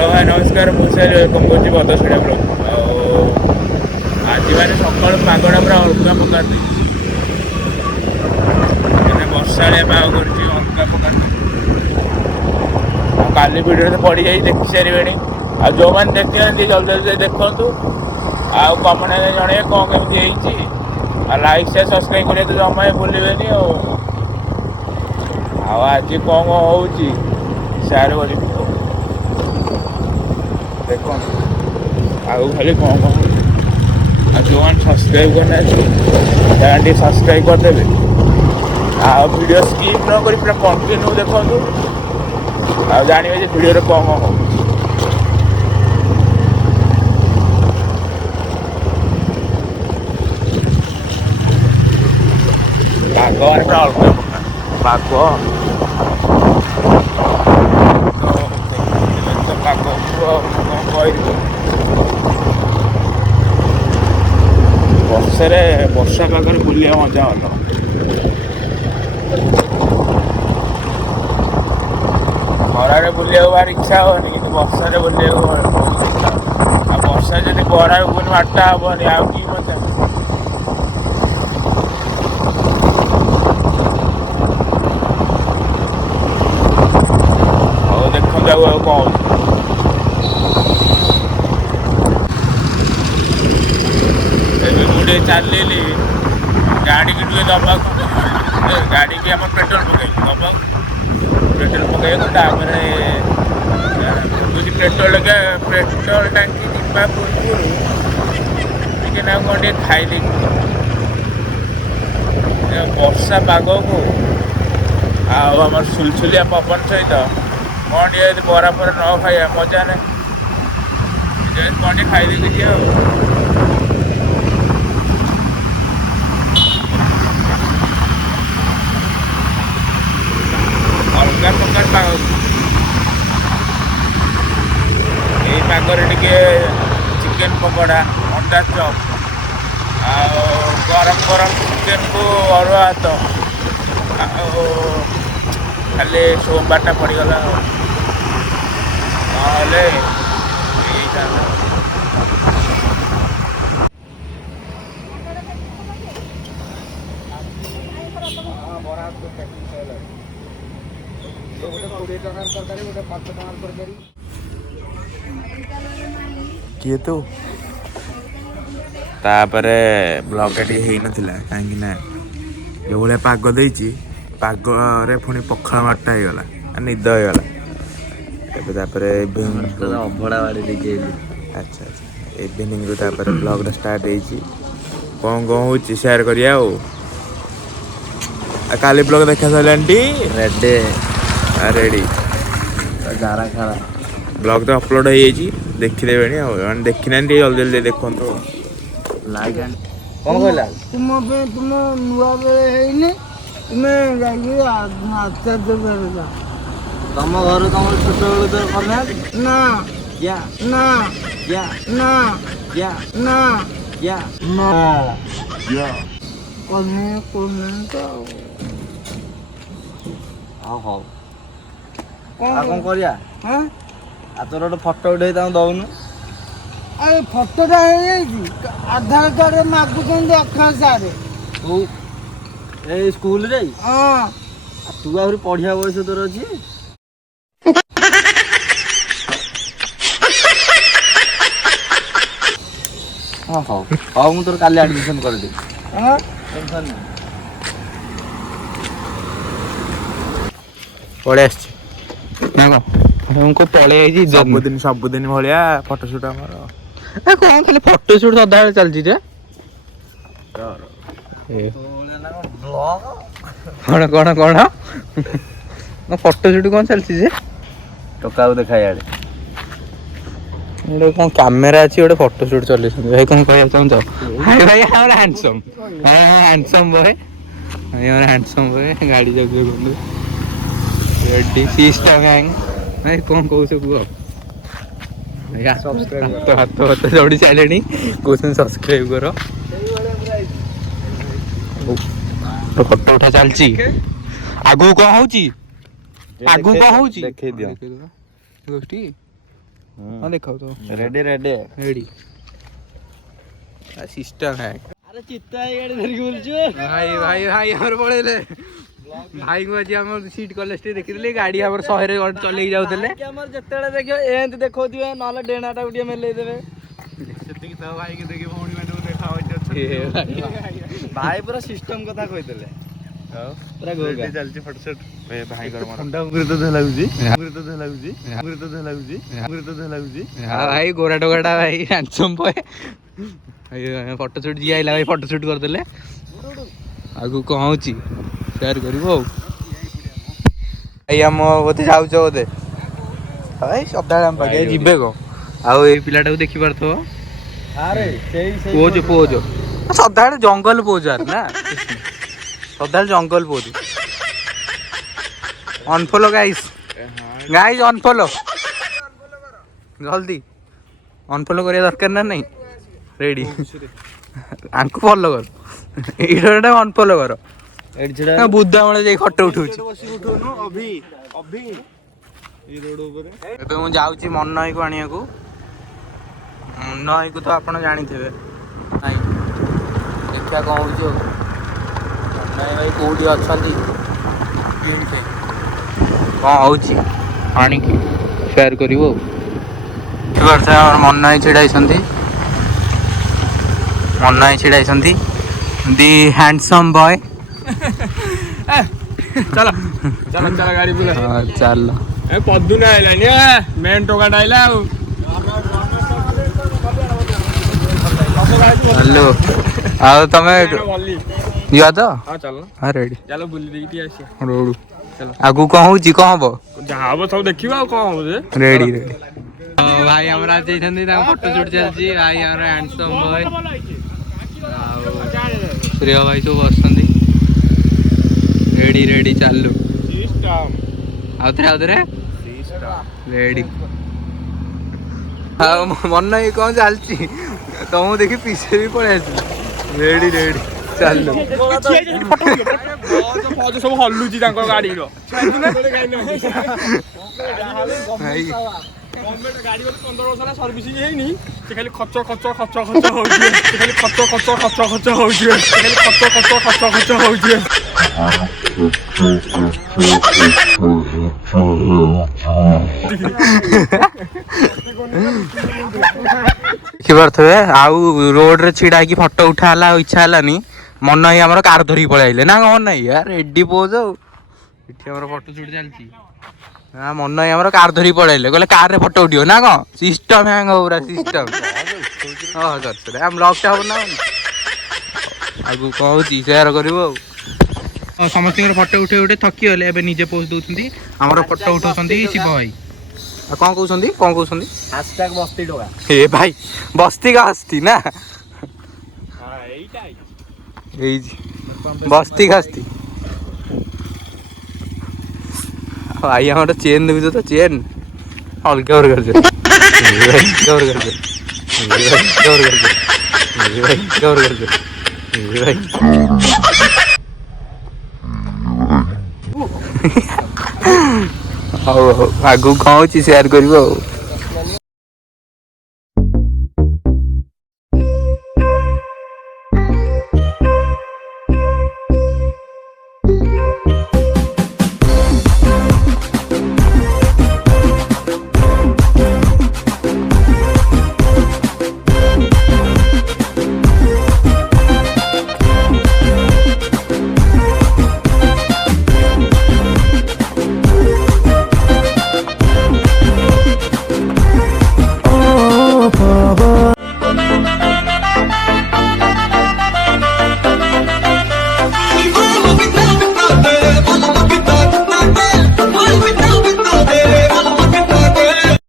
hello भाई नमस्कार मुझे वेलकम कर बदसड़ा ब्लॉग आज मैंने सकाल पागड़ा पूरा अलगा प्रकार वर्षाड़िया पाग कर अलगा प्रकार काली भिडियो तो पड़ जाए देखी सारे आ जो मैंने देखते जल्दी जल्दी देखु आउ कमेंट जन कौन केमी लाइक शेयर सब्सक्राइब करें तो जमा भूलें आज कौन हो सेयार कर देख आगे खाली कौन कौन जो मैंने सब्सक्राइब करना सब्सक्राइब करदे वीडियो स्किप न कर पूरा कंटिन्यू देखो आ जानवे वीडियो कौन कौन हो पाग पूरा अलग पाग वर्षा पागे बुलिया मजा अलग खरारे बुलिया बार इच्छा हेनी कि वर्षा बुलिया वर्षा जब बरा पुणी बाटा हेनी आ कि मजा देखो कौन मुझे चलिए गाड़ी की टे दबा गाड़ी की आम पेट्रोल पकई दबा पेट्रोल पकड़ पेट्रोल पेट्रोल टांकी जा पूर्व टे कौन टे खाई वर्षा पाग को आम सुलसुलिया पवन सहित कौन टे बरा पर न खाया मजा ना कौन टे खाई किसी अलग प्रकार पाग यही पागरे टे चिकेन पकोड़ा अंडा चप गरम गरम चिकेन को अरुआ भात खाली सोमवार पड़गला ना किए तो ब्लॉग टे नाला कहीं जो भाई पाग दे पागरे पुणी पखाड़ मारटा होगला निद होगला अभड़ा बाड़ी अच्छा अच्छा इवनिंग रू ब्लॉग स्टार्ट कौन कौन हो सेयार करिया काली ब्लॉग देखा सारे रेडे रेडी गारा खारा ब्लॉग तो अपलोड हो देखिदेवे देखी ना जल्दी जल्दी देखो लाइक कौन कहला तुम नुआ बेले तुम्हें तुम घर तुम छोट बेलू तो करना ना क्या ना क्या ना क्या ना क्या ना करने तो हौ कौन करिया हाँ आ तोर गोटे फटो उठे दौनु अरे फटोटा आधार कार्ड मागुंट अखा सारे तू ए स्कूल रे हाँ तू आहरी पढ़िया बयस तोर अच्छी हाँ हौ हौ मुझे तोर काली एडमिशन कर दे हाँ टेंशन नहीं पड़े हमको पड़े सबुदिन भाया फटोशूट आमर कौन खाली फटोशूट सदा चलती रे कौन कौन कौन फटोशूट कौन चलती जे टोका देखा यार कौन कैमेरा अच्छी गोटे फटोशूट चल भाई कौन कह चाहूँ हाय भाई हमारा हैंडसम हैंडसम बॉय हमारा हैंडसम बॉय गाड़ी जगह गलु रेडी सिस्टा गैंग भाई कौन कौन कह हाथ हाथ जोड़ी सारे कौन सब्सक्राइब कर फटो उठा चलची आगु कौन होची आगु कौन होची देखे दियो गोष्ठी ହଁ ଦେଖାଉ ତ ରେଡି ରେଡି ରେଡି ସିଷ୍ଟମ है ଆରେ ଚିତ୍ତା ଏଇ ଗାଡି ଧରିକି ବୁଲଛୁ ଭାଇ ଭାଇ ଭାଇ ଆମର ପଳେଇଲେ ଭାଇଙ୍କୁ ଆଜି ଆମର ସିଟ୍ କଲେଜ ଟେ ଦେଖିଥିଲେ ଗାଡି ଆମର 100ରେ ଚଲେଇକି ଯାଉଥିଲେ ଆମର ଯେତେବେଳେ ଦେଖିବ ଏମିତି ଦେଖଉଥିବେ ନହେଲେ ଡେଣାଟାକୁ ଟିକେ ମେଲେଇ ଦେବେ ସେତିକି ତ ଭାଇକି ଦେଖି ଭଉଣୀ ମାନଙ୍କୁ ଦେଖା ଭାଇ ପୁରା ସିଷ୍ଟମ କଥା କହିଥିଲେ ପୁରା ଗୋଗା ଚାଲିଛି ଫଟୋ ସୁଟ୍ ଭାଇଙ୍କର ଥଣ୍ଡା ତ ଲାଗୁଛି ଭାଇ ଗୋରା ଟୋକାଟା ଭାଇ ହ୍ୟାଣ୍ଡସମ୍ ବୟ ଫଟୋ ସୁଟ୍ ଯିଏ ଆଇଲା ଭାଇ ଫଟୋ ସୁଟ୍ କରିଦେଲେ ଆଗକୁ କଣ ହଉଛି ସେୟାର କରିବୁ ଆଉ ଭାଇ ଆମ ବୋଧେ ଯାଉଛ ବୋଧେ ଭାଇ ସଦାବେଳେ ଆମ ପାଖେ ଯିବେ କଣ ଆଉ ଏଇ ପିଲାଟାକୁ ଦେଖିପାରୁଥିବ ପୋଜ ସଦାବେଳେ ଜଙ୍ଗଲ ପୋଜ ନା ସଦାବେଳେ ଜଙ୍ଗଲ ପୋଜ ଅନଫଲୋ ଗାଇସ୍ ଅନଫଲୋ ଜଲ୍ଦି ଅନଫଲୋ କରିବା ଦରକାର ନା ନାଇଁ ରେଡି ଆଙ୍କୁ ଫଲୋ କର ଏଇଟା ଅନଫଲୋ କର ବୁଦାମୂଳେ ଯାଇ ଫଟୋ ଉଠଉଛି ଏବେ ମୁଁ ଯାଉଛି ମନଇକୁ ଆଣିବାକୁ ମନଇକୁ ତ ଆପଣ ଜାଣିଥିବେ ନାଇଁ ଦେଖିବା କଣ ହଉଛି ଆଉ ମନଇ ଭାଇ କୋଉଠି ଅଛନ୍ତି କଣ ହଉଛି ଆଣିକି ସେୟାର କରିବୁ ଆଉ ଆମର ମନଇ ଛିଡ଼ା ହେଇଛନ୍ତି ଦି ହ୍ୟାଣ୍ଡସମ୍ ବୟ ଚାଲ ଚାଲ ଚାଲ ଗାଡି ବୁଲା ଚାଲ ଏ ପଦୁନା ଆଇଲାନି ମେନ୍ ଟୋକାଟା ଆଇଲା ଆଉ ହ୍ୟାଲୋ ଆଉ ତମେ ଯିବା ତ ହଁ ଚାଲ ହଁ ରେଡି ଚାଲ ବୁଲି ଦେଇକି ଟିକେ ଆସିବା ରୋଡୁ ଆଗକୁ କଣ ହଉଛି କଣ ହବ ଯାହା ହବ ସବୁ ଦେଖିବା ଆଉ କଣ ହବ ଯେ ରେଡି ରେଡି ଭାଇ ଆମର ଆଜି ଯାଇଛନ୍ତି ତାଙ୍କ ଫଟୋ ସୁଟ୍ ଚାଲିଛି ଭାଇ ଆମର ହ୍ୟାଣ୍ଡସମ୍ ବୟ ଆଉ ପ୍ରିୟ ଭାଇ ସବୁ ବସିଛନ୍ତି ରେଡି ରେଡି ଚାଲୁ ଆଉଥରେ ରେଡି ଆଉ ମନ ଏଇ କଣ ଚାଲିଛି ତମକୁ ଦେଖି ପିଛେ ବି ପଳେଇ ଆସିଲି ରେଡି ରେଡି ଚାଲୁ ସବୁ ହଲୁଛି ତାଙ୍କ ଗାଡିର ଭାଇ ଗାଡି 15 ବର୍ଷ ହେଲା ସର୍ଭିସିଂ ହେଇନି ସେ ଖାଲି ଖର୍ଚ୍ଚ ହଉଛି ଦେଖିପାରୁଥିବେ ଆଉ ରୋଡରେ ଛିଡା ହେଇକି ଫଟୋ ଉଠା ହେଲା ଆଉ ଇଚ୍ଛା ହେଲାନି ମନ ହିଁ ଆମର କାର ଧରିକି ପଳେଇ ଆଇଲେ ନା କଣ ନାହିଁ ୟାର ରେଡି ପୋଜ ଆଉ ଏଠି ଆମର ଫଟୋ ସୁଟ୍ ଚାଲିଛି ମନ ହିଁ ଆମର କାର ଧରିକି ପଳେଇଲେ କହିଲେ କାରରେ ଫଟୋ ଉଠିବ ନା କଣ ସିଷ୍ଟମ ହ୍ୟାଙ୍ଗ ହବ ପୁରା ସିଷ୍ଟମ ହଁ ସରି ଆମ ବ୍ଲଗଟା ହବ ନା ଆଗକୁ କଣ ହଉଛି ସେୟାର କରିବୁ ଆଉ ସମସ୍ତଙ୍କର ଫଟୋ ଉଠେଇ ଥକି ଗଲେ ଏବେ ନିଜେ ପୋଜ ଦଉଛନ୍ତି ଆମର ଫଟୋ ଉଠଉଛନ୍ତି ଶିବ ଭାଇ ଆଉ କଣ କହୁଛନ୍ତି ବସ୍ତି ଟୋକା ଏ ଭାଇ ବସ୍ତି କା ହସ୍ତି ନା ହେଇଛି ବସ୍ତି ଖାସ୍ତି ଭାଇ ଆମର ଚେନ୍ ଦେଖୁଛ ତ ଚେନ୍ ଅଲଗା ହଉ ଆଗକୁ କଣ ହଉଛି ସେୟାର କରିବୁ ଆଉ